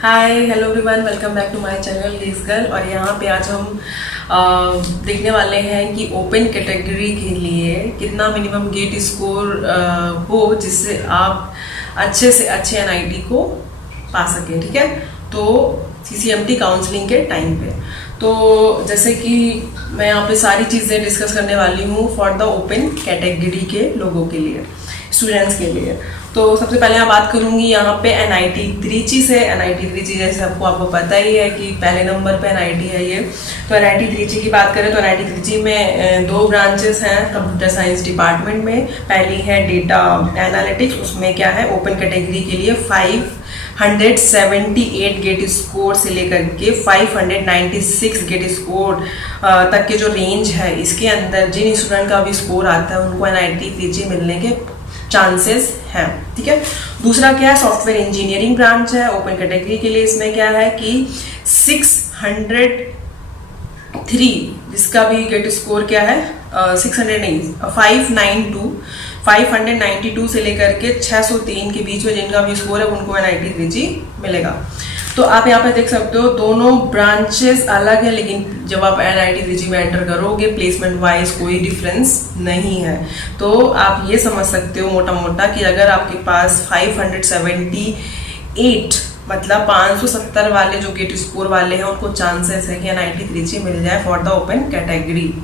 Hi hello everyone, welcome back to my channel this girl. और यहाँ पे आज हम देखने वाले हैं कि ओपन कैटेगरी के लिए कितना मिनिमम गेट स्कोर हो जिससे आप अच्छे से अच्छे एनआईटी को पा सकें। ठीक है, तो सीसीएमटी काउंसलिंग के टाइम पे तो जैसे कि मैं यहाँ पे सारी चीज़ें डिस्कस करने वाली हूँ फॉर द ओपन कैटेगरी के लोगों के लिए, स्टूडेंट्स के लिए। तो सबसे पहले मैं बात करूंगी यहाँ पे एनआईटी त्रिची से। एनआईटी त्रिची जैसे आपको पता ही है कि पहले नंबर पे एनआईटी है ये। तो एनआईटी त्रिची की बात करें तो एनआईटी त्रिची में दो ब्रांचेस हैं कंप्यूटर साइंस डिपार्टमेंट में। पहली है डेटा एनालिटिक्स, उसमें क्या है ओपन कैटेगरी के लिए 578 गेट स्कोर से लेकर के 596 गेट स्कोर तक के जो रेंज है, इसके अंदर जिन स्टूडेंट का भी स्कोर आता है उनको एनआईटी त्रिची मिलने के चांसेस हैं। ठीक है, दूसरा क्या है सॉफ्टवेयर इंजीनियरिंग ब्रांच है ओपन कैटेगरी के लिए। इसमें क्या है कि 603 जिसका भी गेट स्कोर क्या है 600 नहीं 592 से लेकर के 603 के बीच में जिनका भी स्कोर है उनको एनआईटी त्रिची मिलेगा। तो आप यहाँ पे देख सकते हो दोनों ब्रांचेस अलग है, लेकिन जब आप एनआईटी त्रिची में एंटर करोगे प्लेसमेंट वाइज कोई डिफरेंस नहीं है। तो आप ये समझ सकते हो मोटा मोटा कि अगर आपके पास 578 मतलब 570 वाले जो गेट स्कोर वाले हैं उनको चांसेस है कि एनआईटी त्रिची मिल जाए फॉर द ओपन कैटेगरी।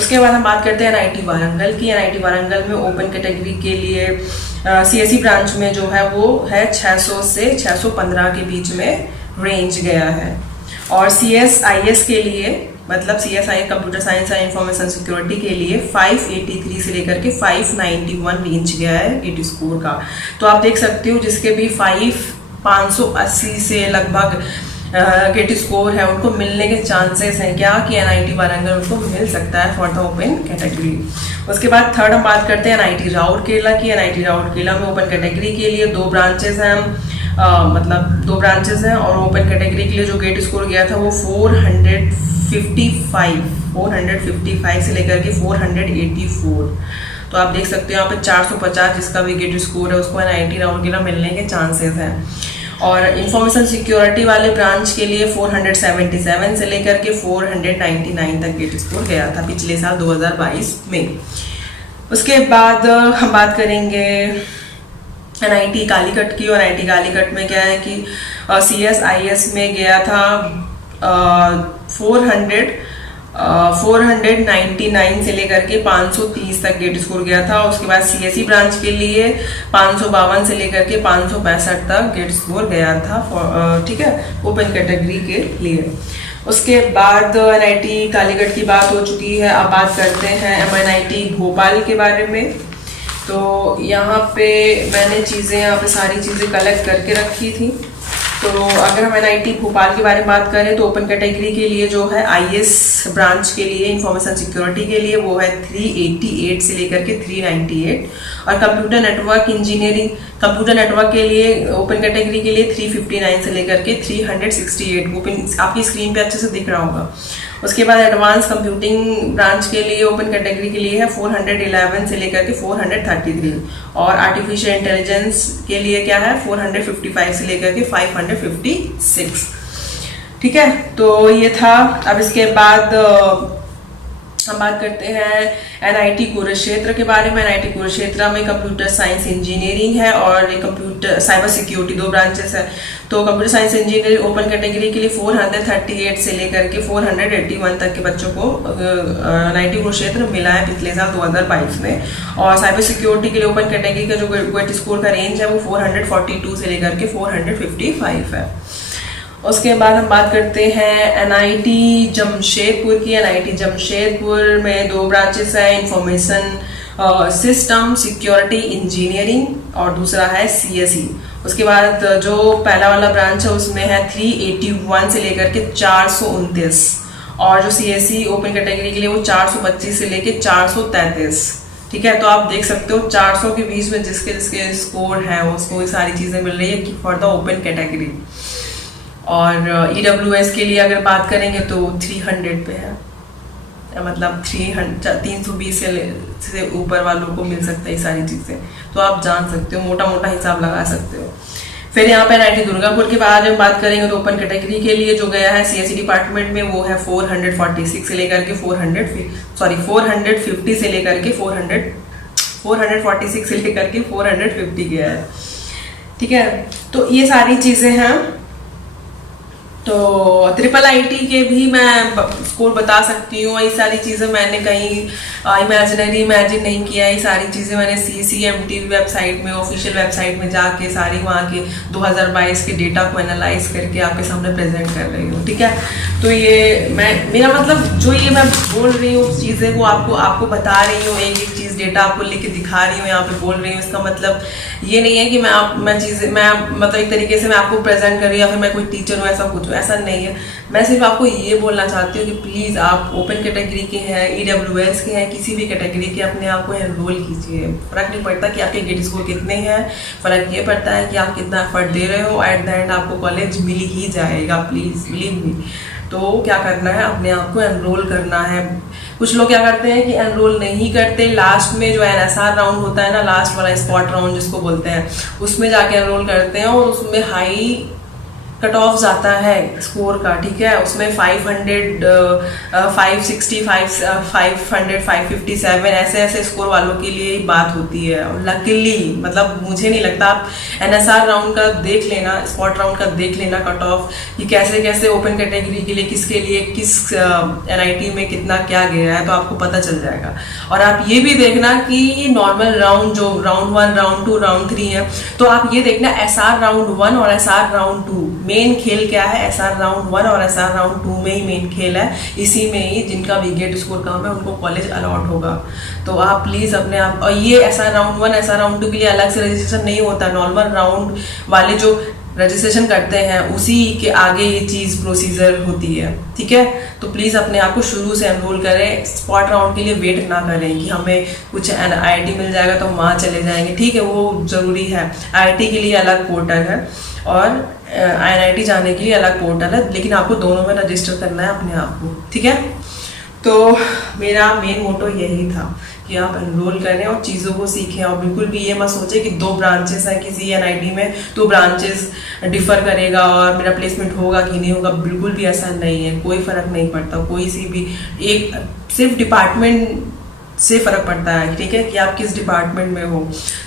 उसके बाद हम बात करते हैं एनआईटी वारंगल की। एनआईटी वारंगल में ओपन कैटेगरी के लिए सीएसई ब्रांच में जो है वो है 600 से 615 के बीच में रेंज गया है। और सीएसआईएस के लिए मतलब CSI computer science and information security के लिए 583 से लेकर के 591 रेंज गया है गेट स्कोर का। तो आप देख सकते हो जिसके भी 580 से लगभग गेट स्कोर है उनको मिलने के चांसेस हैं क्या कि एनआईटी वारंगल उनको मिल सकता है फॉर द ओपन कैटेगरी। उसके बाद थर्ड हम बात करते हैं एनआईटी राउरकेला की। एनआईटी राउरकेला में ओपन कैटेगरी के लिए दो ब्रांचेस हैं और ओपन कैटेगरी के लिए जो गेट स्कोर गया था वो 455 से लेकर के 484। तो आप देख सकते हो यहाँ पे 450 जिसका भी गेट स्कोर है उसको एनआईटी राउरकेला मिलने के चांसेस हैं। और इंफॉर्मेशन सिक्योरिटी वाले ब्रांच के लिए 477 से लेकर के 499 तक गेट स्कोर गया था पिछले साल 2022 में। उसके बाद हम बात करेंगे एनआईटी कालीकट की। और एनआईटी कालीकट में क्या है कि सीएसआईएस में गया था 499 से लेकर के 530 तक गेट स्कोर गया था। उसके बाद सीएसई ब्रांच के लिए 552 से लेकर के 565 तक गेट स्कोर गया था ठीक है ओपन कैटेगरी के लिए। उसके बाद एनआईटी कालीकट की बात हो चुकी है। अब बात करते हैं एमएनआईटी भोपाल के बारे में। तो यहाँ पे मैंने यहाँ पे सारी चीज़ें कलेक्ट करके रखी थी। तो अगर हम एनआईटी भोपाल के बारे में बात करें तो ओपन कैटेगरी के लिए जो है आईएस ब्रांच के लिए इंफॉर्मेशन सिक्योरिटी के लिए वो है 388 से लेकर के 398। और कंप्यूटर नेटवर्क के लिए ओपन कैटेगरी के लिए 359 से लेकर के 368। ओपन आपकी स्क्रीन पे अच्छे से दिख रहा होगा। उसके बाद एडवांस कंप्यूटिंग ब्रांच के लिए ओपन कैटेगरी के लिए है 411 से लेकर के 433। और आर्टिफिशियल इंटेलिजेंस के लिए क्या है 455 से लेकर के 556। ठीक है, तो ये था। अब इसके बाद हम बात करते हैं एनआईटी कुरुक्षेत्र के बारे में। एनआईटी कुरुक्षेत्र में कंप्यूटर साइंस इंजीनियरिंग है और कंप्यूटर साइबर सिक्योरिटी दो ब्रांचेस है। तो computer science engineering open category के लिए 438 से लेकर के 481 तक के बच्चों को एनआईटी कुरुक्षेत्र मिला है पिछले साल 2022 में। और साइबर सिक्योरिटी के लिए ओपन कैटेगरी का जो गेट स्कोर का रेंज है वो 442 से लेकर के 455 है। उसके बाद हम बात करते हैं एनआईटी जमशेदपुर की। एनआईटी जमशेदपुर में दो ब्रांचेस है इंफॉर्मेशन सिस्टम सिक्योरिटी इंजीनियरिंग और दूसरा है सीएसई। उसके बाद जो पहला वाला ब्रांच है उसमें है 381 से लेकर के 429। और जो सीएसई ओपन कैटेगरी के लिए वो 425 से लेकर 433। ठीक है, तो आप देख सकते हो 400 के बीच में जिसके जिसके स्कोर है उसको ये सारी चीज़ें मिल रही है फॉर द ओपन कैटेगरी। और ईडब्ल्यूएस के लिए अगर बात करेंगे तो 300 पे है। मतलब 320 से ऊपर वालों को मिल सकता है ये सारी चीज़ें, तो आप जान सकते हो, मोटा मोटा हिसाब लगा सकते हो। फिर यहाँ पे NIT दुर्गापुर के बाद हम बात करेंगे तो ओपन कैटेगरी के लिए जो गया है CSE डिपार्टमेंट में वो है 446 से लेकर के 450 से लेकर के 446 से लेकर के 450 गया है, ठीक है। तो ये सारी चीज़ें हैं। तो IIIT के भी मैं स्कोर बता सकती हूँ। ये सारी चीज़ें मैंने कहीं इमेजिन नहीं किया है। ये सारी चीज़ें मैंने CMT वेबसाइट में, ऑफिशियल वेबसाइट में जाके सारी वहाँ के 2022 के डेटा को एनालाइज करके आपके सामने प्रेजेंट कर रही हूँ, ठीक है। तो ये मेरा मतलब जो ये मैं बोल रही हूँ चीज़ें वो आपको बता रही हूँ, एक एक चीज़ डेटा आपको लिख के दिखा रही हूँ, यहाँ पे बोल रही हूँ। इसका मतलब ये नहीं है कि मैं मतलब एक तरीके से मैं आपको प्रेजेंट कर रही हूँ या फिर मैं कोई टीचर हूँ, ऐसा कुछ ऐसा नहीं है। मैं सिर्फ आपको ये बोलना चाहती हूँ कि प्लीज़ आप ओपन कैटेगरी के हैं, EWS के हैं, किसी भी कैटेगरी के अपने आप को एनरोल कीजिए। फ़र्क नहीं पड़ता कि आपके गेट स्कोर कितने हैं, फ़र्क ये पड़ता है कि आप कितना एफर्ट दे रहे हो। एट द एंड आपको कॉलेज मिल ही जाएगा, प्लीज़ बिलीव मी। तो क्या करना है, अपने आप को एनरोल करना है। कुछ लोग क्या करते हैं कि एनरोल नहीं करते, लास्ट में जो NSR राउंड होता है ना, लास्ट वाला स्पॉट राउंड जिसको बोलते हैं, उसमें जाके एनरोल करते हैं और उसमें हाई कट ऑफ जाता है स्कोर का, ठीक है। उसमें 500, 560, 557 ऐसे स्कोर वालों के लिए बात होती है। और लकीली मतलब मुझे नहीं लगता, आप NSR राउंड का देख लेना, स्पॉट राउंड का देख लेना कट ऑफ कि कैसे कैसे ओपन कैटेगरी के लिए किसके लिए किस NIT में कितना क्या गया है, तो आपको पता चल जाएगा। और आप ये भी देखना कि नॉर्मल राउंड जो राउंड 1, राउंड 2, राउंड 3 है, तो आप ये देखना SR राउंड 1 और SR राउंड 2 मेन खेल क्या है। SR राउंड 1 और SR राउंड 2 में ही मेन खेल है। इसी में ही जिनका भी गेट स्कोर कम है उनको कॉलेज अलॉट होगा। तो आप प्लीज़ अपने आप, और ये SR राउंड 1 SR राउंड 2 के लिए अलग से रजिस्ट्रेशन नहीं होता। नॉर्मल राउंड वाले जो रजिस्ट्रेशन करते हैं उसी के आगे ये चीज़ प्रोसीजर होती है, ठीक है। तो प्लीज़ अपने आप को शुरू से एनरोल करें। स्पॉट राउंड के लिए वेट ना करें कि हमें कुछ IIT मिल जाएगा तो हम वहाँ चले जाएंगे, ठीक है, वो ज़रूरी है। IIT के लिए अलग पोर्टल है और NIT जाने के लिए अलग पोर्टल है, लेकिन आपको दोनों में रजिस्टर करना है अपने आप को, ठीक है। तो मेरा मेन मोटो यही था कि आप एनरोल करें और चीज़ों को सीखें। और बिल्कुल भी ये मत सोचें कि 2 ब्रांचेस हैं किसी NIT में, 2 ब्रांचेस डिफर करेगा और मेरा प्लेसमेंट होगा कि नहीं होगा। बिल्कुल भी ऐसा नहीं है, कोई फ़र्क नहीं पड़ता। कोई सी भी एक सिर्फ डिपार्टमेंट से फ़र्क पड़ता है, ठीक है, कि आप किस डिपार्टमेंट में हो।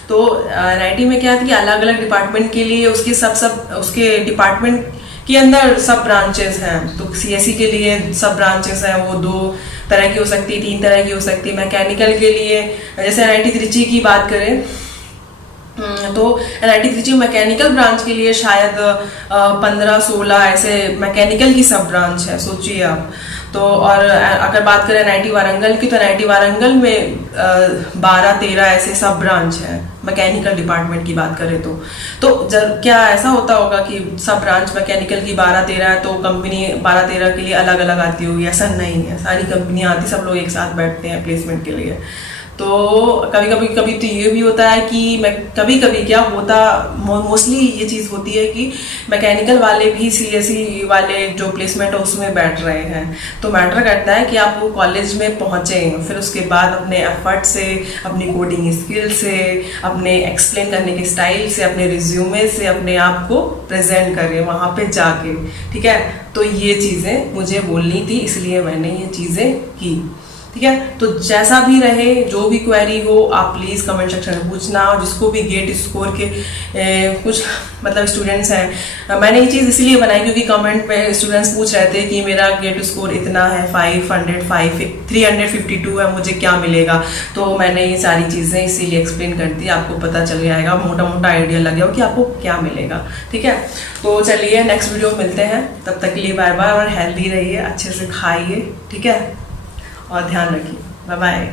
तो NIT में क्या था कि अलग अलग डिपार्टमेंट के लिए उसके डिपार्टमेंट के अंदर सब ब्रांचेस हैं। तो CSE के लिए सब ब्रांचेस हैं, वो 2 तरह की हो सकती है, 3 तरह की हो सकती है। मैकेनिकल के लिए जैसे NIT त्रिची की बात करें तो NIT त्रिची मैकेनिकल ब्रांच के लिए शायद 15-16 ऐसे मैकेनिकल की सब ब्रांच है, सोचिए आप। तो और अगर बात करें NIT वारंगल की तो NIT वारंगल में 12-13 ऐसे सब ब्रांच है मैकेनिकल डिपार्टमेंट की बात करें तो क्या ऐसा होता होगा कि सब ब्रांच मैकेनिकल की 12-13 है तो कंपनी 12-13 के लिए अलग अलग आती होगी? ऐसा नहीं है, सारी कंपनियां आती, सब लोग एक साथ बैठते हैं प्लेसमेंट के लिए। तो कभी तो ये भी होता है कि कभी क्या होता, मोस्टली ये चीज़ होती है कि मैकेनिकल वाले भी CSE वाले जो प्लेसमेंट है उसमें बैठ रहे हैं। तो मैटर करता है कि आप वो कॉलेज में पहुँचे, फिर उसके बाद अपने एफर्ट से, अपनी कोडिंग स्किल से, अपने एक्सप्लेन करने के स्टाइल से, अपने रिज्यूमे से अपने आप को प्रेजेंट करें वहाँ पे जाके, ठीक है। तो ये चीज़ें मुझे बोलनी थी, इसलिए मैंने ये चीज़ें की, ठीक है। तो जैसा भी रहे, जो भी क्वेरी हो आप प्लीज़ कमेंट सेक्शन में पूछना। और जिसको भी गेट स्कोर के कुछ मतलब स्टूडेंट्स हैं, मैंने ये चीज़ इसलिए बनाई क्योंकि कमेंट में स्टूडेंट्स पूछ रहे थे कि मेरा गेट स्कोर इतना है, 352 है, मुझे क्या मिलेगा। तो मैंने ये सारी चीज़ें इसीलिए एक्सप्लेन कर दी, आपको पता चल जाएगा, मोटा मोटा आइडिया लग गया कि आपको क्या मिलेगा, ठीक है। तो चलिए नेक्स्ट वीडियो में मिलते हैं, तब तक के लिए बाय बाय। और हेल्दी रहिए, अच्छे से खाइए, ठीक है, और ध्यान रखिए। Bye bye.